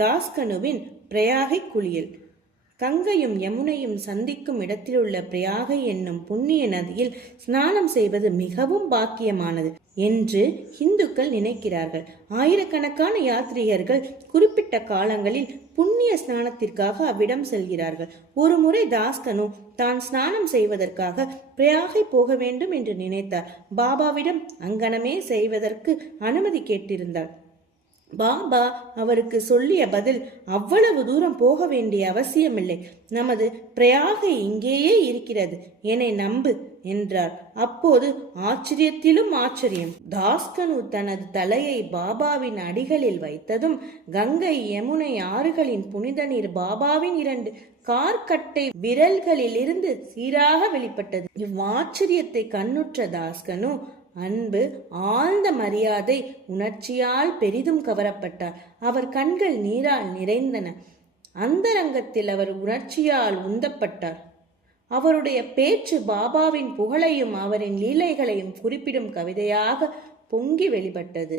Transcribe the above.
தாஸ்கனுவின் பிரயாகை குளியல். கங்கையும் யமுனையும் சந்திக்கும் இடத்திலுள்ள பிரயாகை என்னும் புண்ணிய நதியில் ஸ்நானம் செய்வது மிகவும் பாக்கியமானது என்று இந்துக்கள் நினைக்கிறார்கள். ஆயிரக்கணக்கான யாத்ரீகர்கள் குறிப்பிட்ட காலங்களில் புண்ணிய ஸ்நானத்திற்காக அவ்விடம் செல்கிறார்கள். ஒரு முறை தாஸ்கனு தான் ஸ்நானம் செய்வதற்காக பிரயாகை போக வேண்டும் என்று நினைத்தார். பாபாவிடம் அங்கனமே செய்வதற்கு அனுமதி கேட்டிருந்தார். பாபா அவருக்கு சொல்லிய பதில், அவ்வளவு தூரம் போக வேண்டிய அவசியமில்லை, நமது பிரயாகை இங்கேயே இருக்கிறது, என்னை நம்பு என்றார். அப்போது ஆச்சரியத்திலும் ஆச்சரியம். தாஸ்கனு தனது தலையை பாபாவின் அடிகளில் வைத்ததும் கங்கை யமுனை ஆறுகளின் புனித நீர் பாபாவின் 2 கார்கட்டை விரல்களிலிருந்து சீராக வெளிப்பட்டது. இவ்வாச்சரியத்தை கண்ணுற்ற தாஸ்கனு அன்பு, ஆழ்ந்த மரியாதை உணர்ச்சியால் பெரிதும் கவரப்பட்டார். அவர் கண்கள் நீரால் நிறைந்தன. அந்தரங்கத்தில் அவர் உணர்ச்சியால் உந்தப்பட்டார். அவருடைய பேச்சு பாபாவின் புகழையும் அவரின் லீலைகளையும் குறிப்பிடும் கவிதையாக பொங்கி வெளிப்பட்டது.